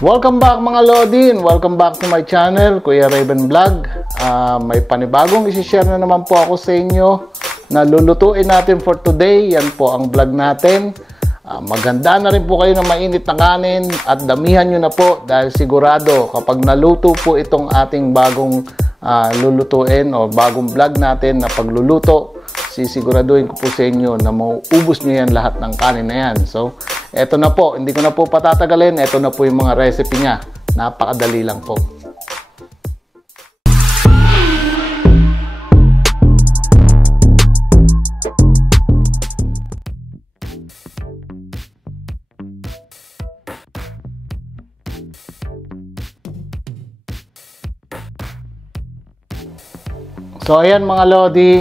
Welcome back mga Lodin! Welcome back to my channel, Kuya Raven Vlog. May panibagong isi-share na naman po ako sa inyo na lulutuin natin for today. Yan po ang vlog natin. Maganda na rin po kayo ng mainit na kanin at damihan nyo na po dahil sigurado kapag naluto po itong ating bagong lulutuin o bagong vlog natin na pagluluto, sisiguraduhin ko po sa inyo na mauubos nyo yan lahat ng kanin na yan. So, eto na po. Hindi ko na po patatagalin. Eto na po yung mga recipe niya. Napakadali lang po. So, ayan mga Lodi.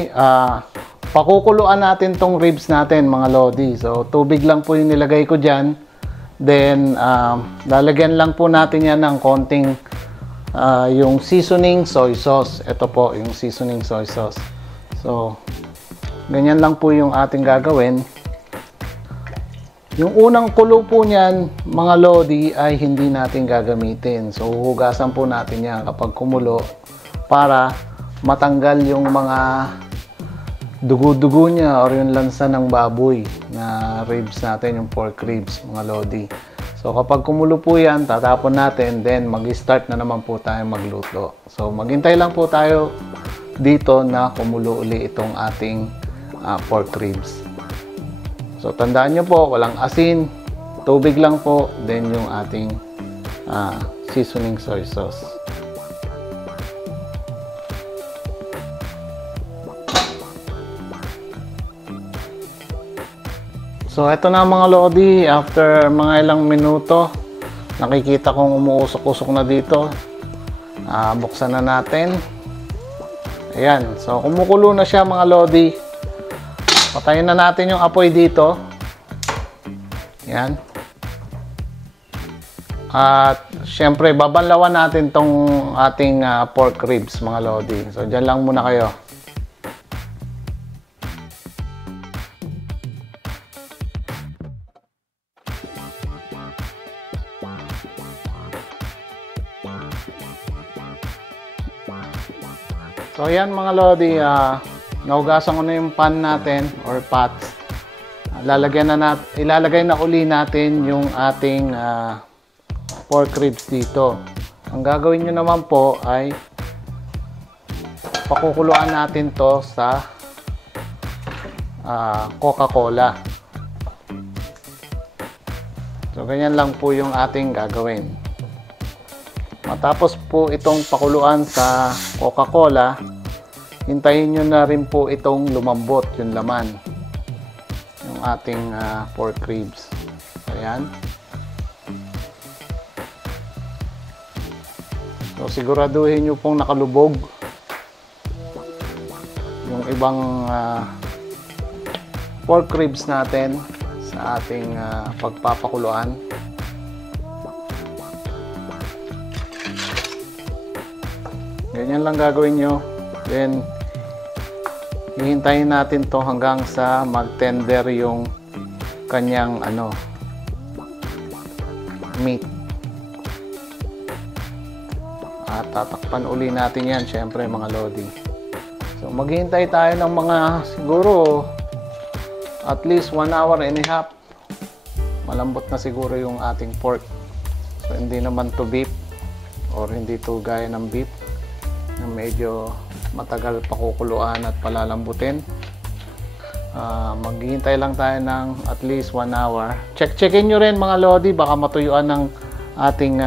Pakukuluan natin tong ribs natin mga Lodi. So, tubig lang po yung nilagay ko dyan. Then, lalagyan lang po natin yan ng konting yung seasoning soy sauce. Ito po yung seasoning soy sauce. So, ganyan lang po yung ating gagawin. Yung unang kulo po niyan, mga Lodi, ay hindi natin gagamitin. So, huhugasan po natin yan kapag kumulo para matanggal yung mga dugo-dugo niya or yung lansa ng baboy na ribs natin, yung pork ribs mga Lodi. So kapag kumulo po yan, tatapon natin, then mag-start na naman po tayo magluto. So maghintay lang po tayo dito na kumulo uli itong ating pork ribs. So tandaan nyo po, walang asin, tubig lang po, then yung ating seasoning soy sauce. So, eto na mga Lodi, after mga ilang minuto, nakikita kong umuusok-usok na dito. Buksan na natin. Ayan, so kumukulo na siya mga Lodi. Patayin na natin yung apoy dito. Ayan. At, syempre, babanlawan natin tong ating pork ribs mga Lodi. So, dyan lang muna kayo. So ayan mga Lodi, naugasan ko na yung pan natin or pots. Ilalagay na uli natin yung ating pork ribs dito. Ang gagawin nyo naman po ay pakukuluan natin to sa Coca-Cola. So ganyan lang po yung ating gagawin. Matapos po itong pakuluan sa Coca-Cola, hintayin nyo na rin po itong lumambot yung laman, yung ating pork ribs. Ayan. So siguraduhin nyo pong nakalubog yung ibang pork ribs natin sa ating pagpapakuluan. Ganyan lang gagawin nyo. Then, hihintayin natin to hanggang sa mag-tender yung kanyang meat. At tatakpan uli natin yan, syempre mga Lodi. So, maghihintay tayo ng mga siguro at least 1 hour and a half. Malambot na siguro yung ating pork. So, hindi naman to beef or hindi to gaya ng beef na medyo matagal pakukuluan at palalambutin. Maghihintay lang tayo ng at least 1 hour. Checkin nyo rin mga Lodi, baka matuyuan ng ating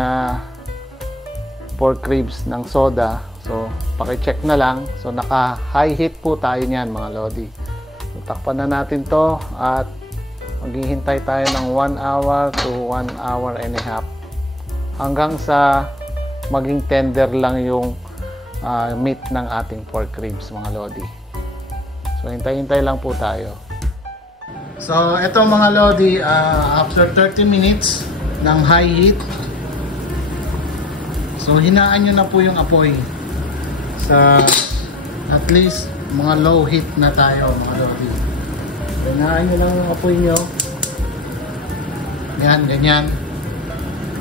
pork ribs ng soda. So paki-check na lang. So naka high heat po tayo niyan mga Lodi. So, takpan na natin to at maghihintay tayo ng 1 hour to 1 hour and a half hanggang sa maging tender lang yung meat ng ating pork ribs mga Lodi. So hintay-hintay lang po tayo. So ito mga Lodi, after 30 minutes ng high heat, so hinaan nyo na po yung apoy sa at least mga low heat na tayo mga Lodi. Hinaan nyo lang yung apoy nyo. Yan, ganyan.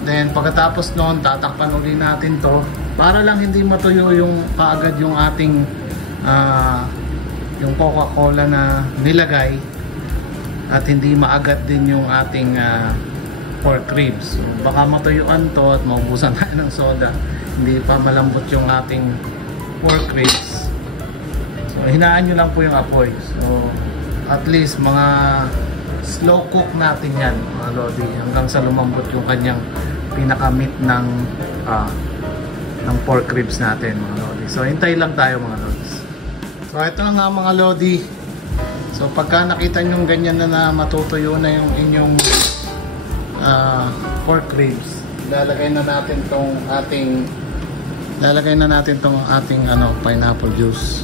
Then pagkatapos noon, tatakpan uli natin to para lang hindi matuyo yung kaagad yung ating yung Coca-Cola na nilagay at hindi maagat din yung ating pork ribs. So, baka matuyuan to at maubusan tayo ng soda. Hindi pa malambot yung ating pork ribs. So hinaan nyo lang po yung apoy. So at least mga slow cook natin yan mga lodi hanggang sa lumambot yung kanyang pinaka-meat ng pork ribs natin mga lodi. So hintay lang tayo mga lodi. So ito na nga mga lodi. So pagka nakita nyo ganyan na matutuyo na yung inyong pork ribs, lalagay na natin tong ating pineapple juice.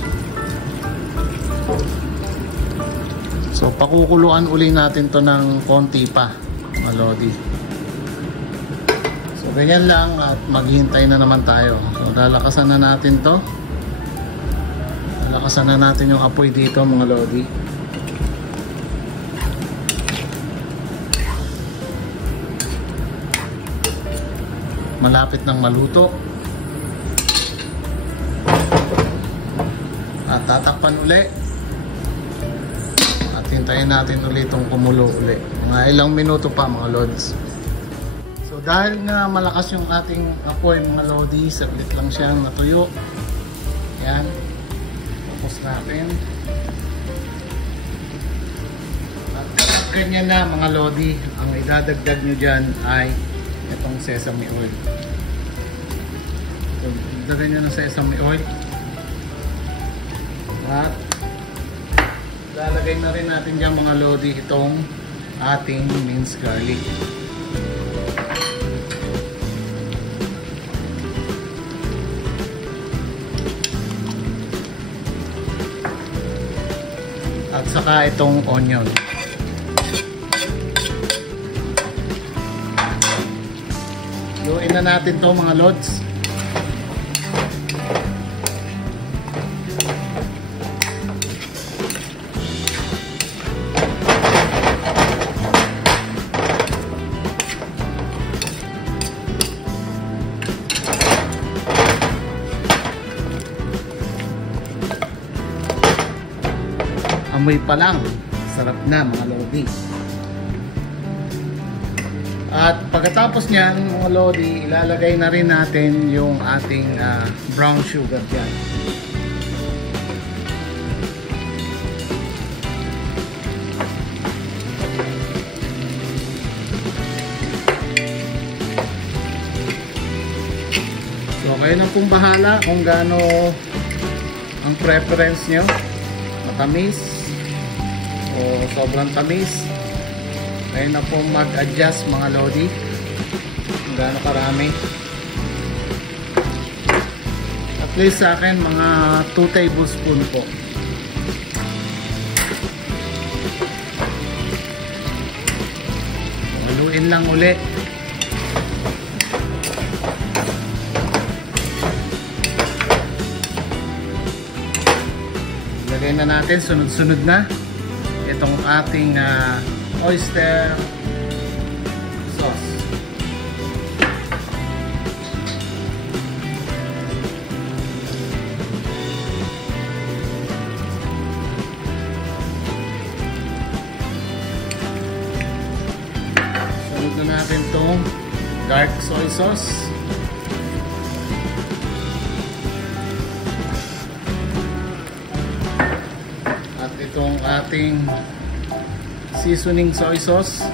So pakukuluan uli natin to ng konti pa mga lodi. So ganyan lang at maghihintay na naman tayo. So lalakasan na natin to. Lalakasan na natin yung apoy dito mga lodi. Malapit ng maluto. At tatakpan uli. At hintayin natin ulit itong kumulo uli. Mga ilang minuto pa mga lods. So dahil na malakas yung ating apoy mga lodi, saglit lang siyang natuyo. Yan. Tapos natin. At ganyan na mga lodi. Ang idadagdag nyo dyan ay itong sesame oil. So dagdagan nyo ng sesame oil. At lalagay na rin natin dyan mga lodi itong ating minced garlic. At saka itong onion. Lutuin na natin to mga lods. Amoy pa lang, sarap na mga lodi. At pagkatapos niyan mga lodi, ilalagay na rin natin yung ating brown sugar dyan. So kayo na pong bahala kung gaano ang preference nyo, matamis o sobrang tamis. Kaya na po mag-adjust mga lodi kung gaano karami. At least sa akin mga 2 tablespoon po. Haluin lang ulit. Lagay na natin sunod-sunod na itong ating oyster sauce. Sunod na natin itong dark soy sauce. At itong ating seasoning soy sauce.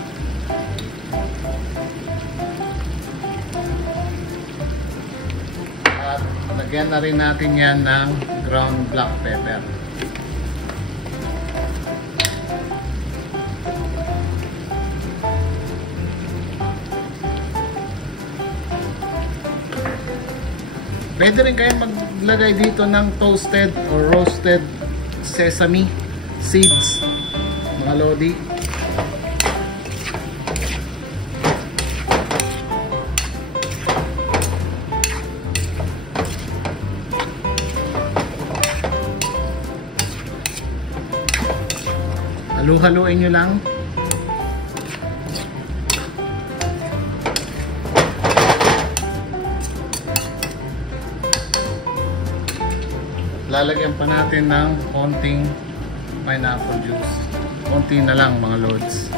At lagyan na rin natin yan ng ground black pepper. Pwede rin kayo maglagay dito ng toasted or roasted sesame seeds mga lodi. Halu-haluin nyo lang. lalagyan pa natin ng konting pineapple juice. Konti na lang mga lods.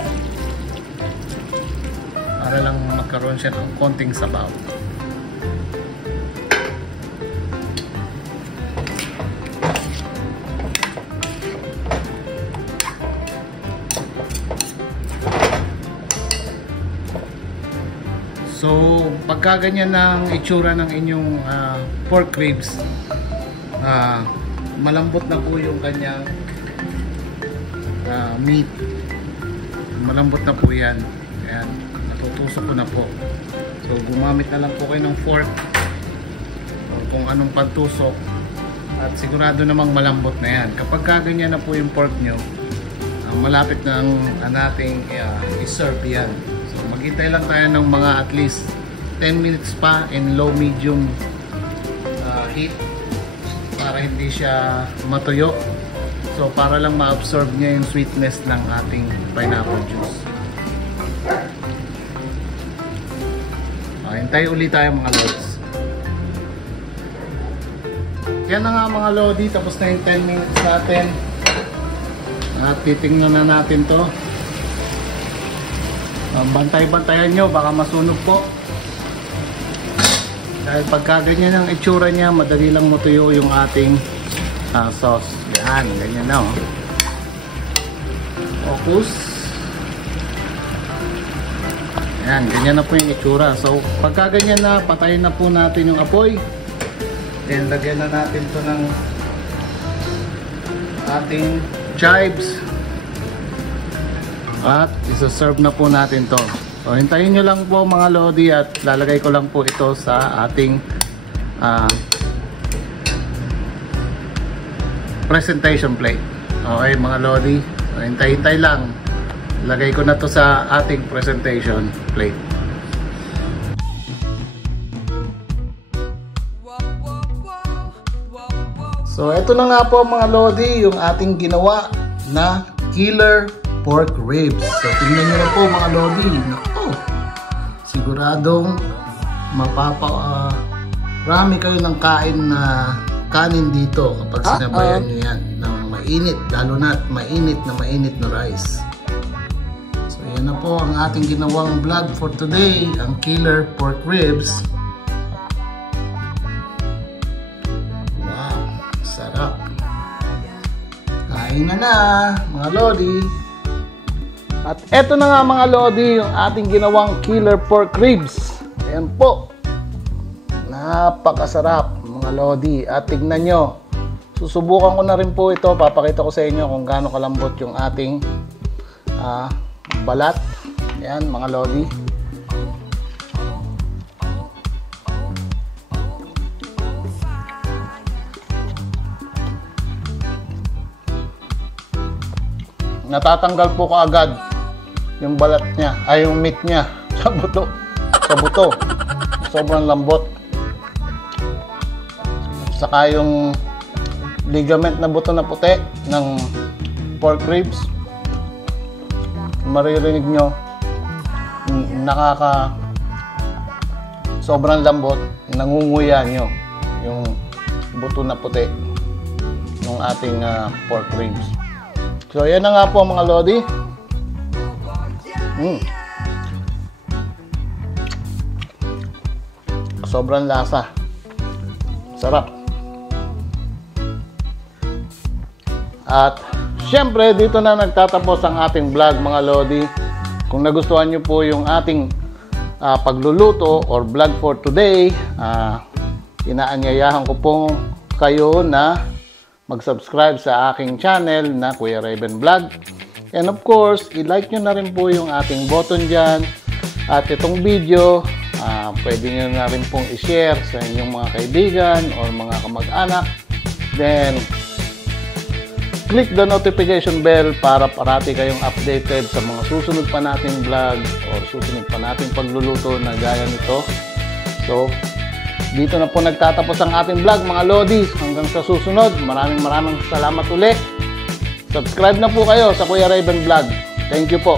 Para lang magkaroon siya ng konting sabaw. So, pagka ganyan ng itsura ng inyong pork ribs, malambot na po yung kanyang meat. Malambot na po yan. Ayan, natutusok ko na po. So, gumamit na lang po kayo ng fork o kung anong pantusok at sigurado namang malambot na yan. Kapag ganyan na po yung pork nyo, malapit na nating i-serve yan. Maghintay lang tayo ng mga at least 10 minutes pa in low medium heat para hindi siya matuyo. So para lang ma-absorb niya yung sweetness ng ating pineapple juice. Hintay ulit tayo mga lods. Yan na nga mga lodi, tapos na yung 10 minutes natin. At titingnan na natin to. Bantay-bantayan nyo, baka masunog po. Dahil pagka ganyan ang itsura niya, madali lang matuyo yung ating sauce. Yan, ganyan na. Focus. Yan, ganyan na po yung itsura. So, pagka ganyan na, patayin na po natin yung apoy. Then, lagyan na natin to ng ating chives. At isa-serve na po natin to. So hintayin nyo lang po mga lodi at lalagay ko lang po ito sa ating presentation plate. Okay mga lodi, so, hintay-hintay lang. Lagay ko na to sa ating presentation plate. So ito na nga po mga lodi, yung ating ginawa na killer pork ribs. So, tingnan nyo na po mga lodi. Naku, siguradong marami kayo ng kain na kanin dito kapag sinabayan nyo yan ng mainit, lalo na mainit na rice. So, yan na po ang ating ginawang vlog for today, ang killer pork ribs. Wow, sarap. Kain na mga lodi. At eto na nga mga lodi, yung ating ginawang killer pork ribs. Ayan po. Napakasarap mga lodi. At tignan nyo. Susubukan ko na rin po ito. Papakita ko sa inyo kung gaano kalambot yung ating balat. Ayan mga lodi. Natatanggal po kaagad yung balat niya, ay yung meat niya sa buto. Sobrang lambot. Saka yung ligament na buto na puti ng pork ribs, maririnig nyo, sobrang lambot, nangunguya nyo yung buto na puti ng ating pork ribs. So yan na nga po mga lodi. Sobrang lasa. Sarap. At syempre dito na nagtatapos ang ating vlog mga lodi. Kung nagustuhan nyo po yung ating pagluluto or vlog for today, inaanyayahan ko po kayo na mag-subscribe sa aking channel na Kuya Raven Vlog. And of course, i-like nyo na rin po yung ating button dyan. At itong video, pwede nyo na rin pong i-share sa inyong mga kaibigan or mga kamag-anak. Then, click the notification bell para parati kayong updated sa mga susunod pa nating vlog or susunod pa nating pagluluto na gaya nito. So, dito na po nagtatapos ang ating vlog mga lodi. Hanggang sa susunod, maraming salamat ulit. Subscribe na po kayo sa Kuya Raven Vlog. Thank you po.